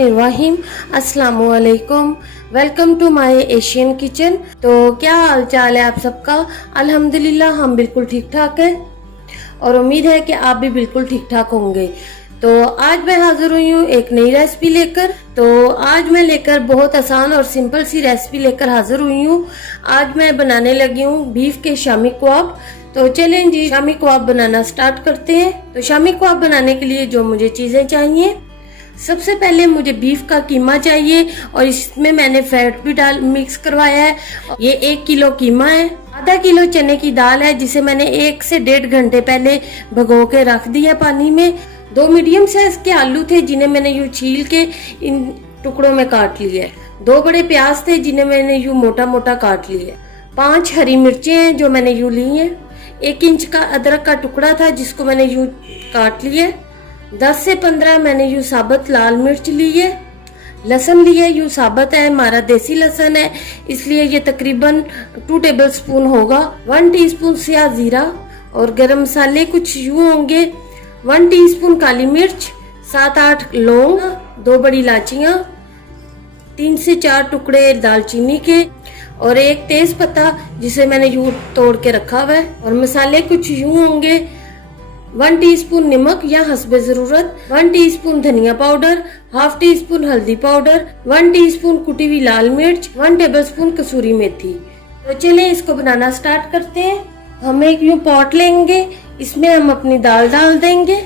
बिस्मिल्लाहिर्रहमानिर्रहीम। अस्सलामु अलैकुम। Welcome to my Asian kitchen. तो क्या हाल चाल है आप सबका? अल्हम्दुलिल्लाह हम बिल्कुल ठीक ठाक हैं और उम्मीद है कि आप भी बिल्कुल ठीक ठाक होंगे। तो आज मैं हाजिर हुई हूँ एक नई रेसिपी लेकर। तो आज मैं लेकर बहुत आसान और सिंपल सी रेसिपी लेकर हाजिर हुई हूँ। आज मैं बनाने लगी हूँ बीफ के शामी कबाब। तो चलें जी शामी कबाब बनाना स्टार्ट करते हैं। तो शामी कबाब बनाने के लिए जो मुझे चीजें चाहिए, सबसे पहले मुझे बीफ का कीमा चाहिए और इसमें मैंने फैट भी मिक्स करवाया है। ये 1 किलो कीमा है। आधा किलो चने की दाल है जिसे मैंने 1 से 1.5 घंटे पहले भिगो के रख दिया पानी में। 2 मीडियम साइज के आलू थे जिन्हें मैंने यूं छील के इन टुकड़ों में काट लिया है। 2 बड़े प्याज थे जिन्हें मैंने यूं मोटा मोटा काट लिया। 5 हरी मिर्चें हैं जो मैंने यूं ली हैं। 1 इंच का अदरक का टुकड़ा था जिसको मैंने यूं काट लिया। 10 से 15 मैंने यूं साबुत लाल मिर्च ली है। लहसुन लिया यूं साबुत है, हमारा देसी लहसुन है इसलिए ये तकरीबन 2 टेबलस्पून होगा। 1 टीस्पून सिया जीरा और गरम मसाले कुछ यूं होंगे। 1 टीस्पून काली मिर्च, 7-8 लौंग, 2 बड़ी इलायचियां, 3 से 4 टुकड़े दालचीनी के और 1 तेज पत्ता जिसे मैंने यूं तोड़ के रखा हुआ है। और मसाले कुछ यूं होंगे। 1 टीस्पून नमक या हस्बे जरूरत, 1 टीस्पून धनिया पाउडर, हाफ टीस्पून हल्दी पाउडर, 1 टीस्पून कुटी हुई लाल मिर्च, 1 टेबलस्पून कसूरी मेथी। तो चलिए इसको बनाना स्टार्ट करते हैं। हम एक यूं पॉट लेंगे, इसमें हम अपनी दाल डाल देंगे,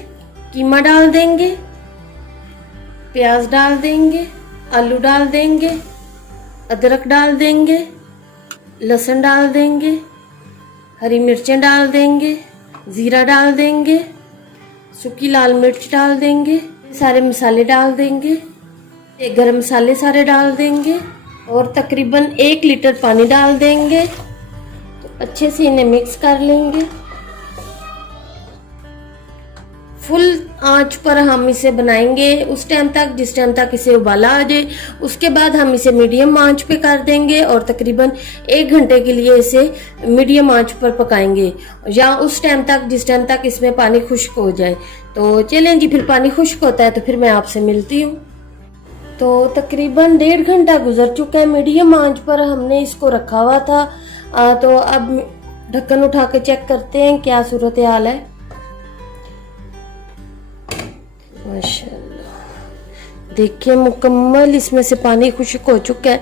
कीमा डाल देंगे, प्याज डाल देंगे, आलू डाल देंगे, अदरक डाल देंगे, लहसुन डाल देंगे, हरी मिर्चें डाल देंगे, जीरा डाल देंगे, सूखी लाल मिर्च डाल देंगे, सारे मसाले डाल देंगे, गरम मसाले सारे डाल देंगे और तकरीबन 1 लीटर पानी डाल देंगे। तो अच्छे से इन्हें मिक्स कर लेंगे। फुल आंच पर हम इसे बनाएंगे उस टाइम तक जिस टाइम तक इसे उबाला आ जाए। उसके बाद हम इसे मीडियम आंच पे कर देंगे और तकरीबन 1 घंटे के लिए इसे मीडियम आंच पर पकाएंगे या उस टाइम तक जिस टाइम तक इसमें पानी खुश्क हो जाए। तो चलें जी, फिर पानी खुश्क होता है तो फिर मैं आपसे मिलती हूँ। तो तकरीबन 1.5 घंटा गुजर चुका है। मीडियम आंच पर हमने इसको रखा हुआ था। तो अब ढक्कन उठा के चेक करते हैं क्या सूरत हाल है। माशाल्लाह देखिए मुकम्मल इसमें से पानी खुश्क हो चुका है।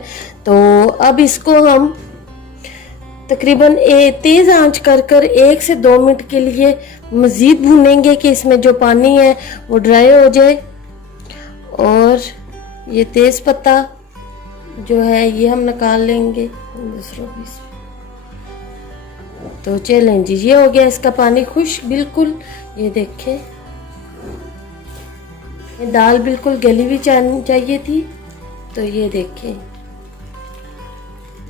तो अब इसको हम तकरीबन तेज आंच कर 1 से 2 मिनट के लिए मजीद भूनेंगे कि इसमें जो पानी है वो ड्राई हो जाए। और ये तेज पत्ता जो है ये हम निकाल लेंगे दूसरों पीस। तो चलें जी, ये हो गया इसका पानी खुश्क बिल्कुल। ये देखें दाल बिल्कुल गली भी चाहिए थी। तो ये देखें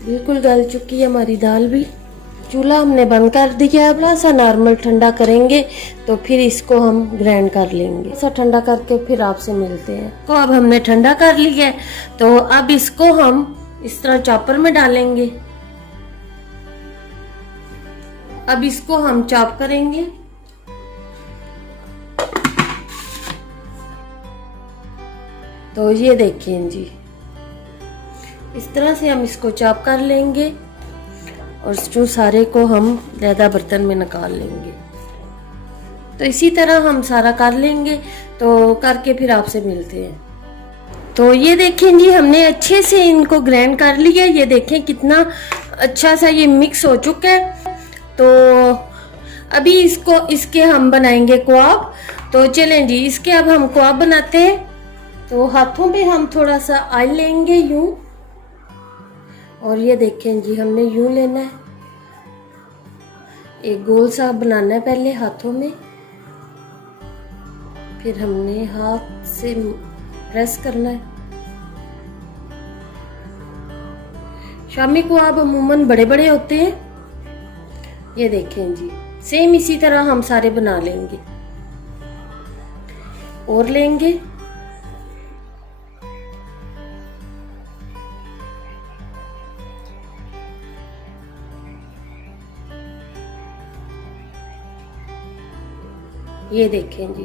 बिल्कुल गल चुकी है हमारी दाल भी। चूल्हा हमने बंद कर दिया है। थोड़ा सा नॉर्मल ठंडा करेंगे तो फिर इसको हम ग्राइंड कर लेंगे। ऐसा ठंडा करके फिर आपसे मिलते हैं। तो अब हमने ठंडा कर लिया है तो अब इसको हम इस तरह चॉपर में डालेंगे। अब इसको हम चॉप करेंगे। तो ये देखिए जी, इस तरह से हम इसको चॉप कर लेंगे और जो सारे को हम ज़्यादा बर्तन में निकाल लेंगे। तो इसी तरह हम सारा कर लेंगे। तो करके फिर आपसे मिलते हैं। तो ये देखें जी, हमने अच्छे से इनको ग्राइंड कर लिया। ये देखें कितना अच्छा सा ये मिक्स हो चुका है। तो अभी इसके हम बनाएंगे कबाब। तो चलें जी, इसके अब हम कबाब बनाते हैं। तो हाथों पे हम थोड़ा सा ऑयल लेंगे यूं। और ये देखें जी, हमने यूं लेना है। एक गोल सा बनाना है पहले हाथों में, फिर हमने हाथ से प्रेस करना है। शामी कबाब अमूमन बड़े बड़े होते हैं। ये देखें जी, सेम इसी तरह हम सारे बना लेंगे और लेंगे। ये देखें जी,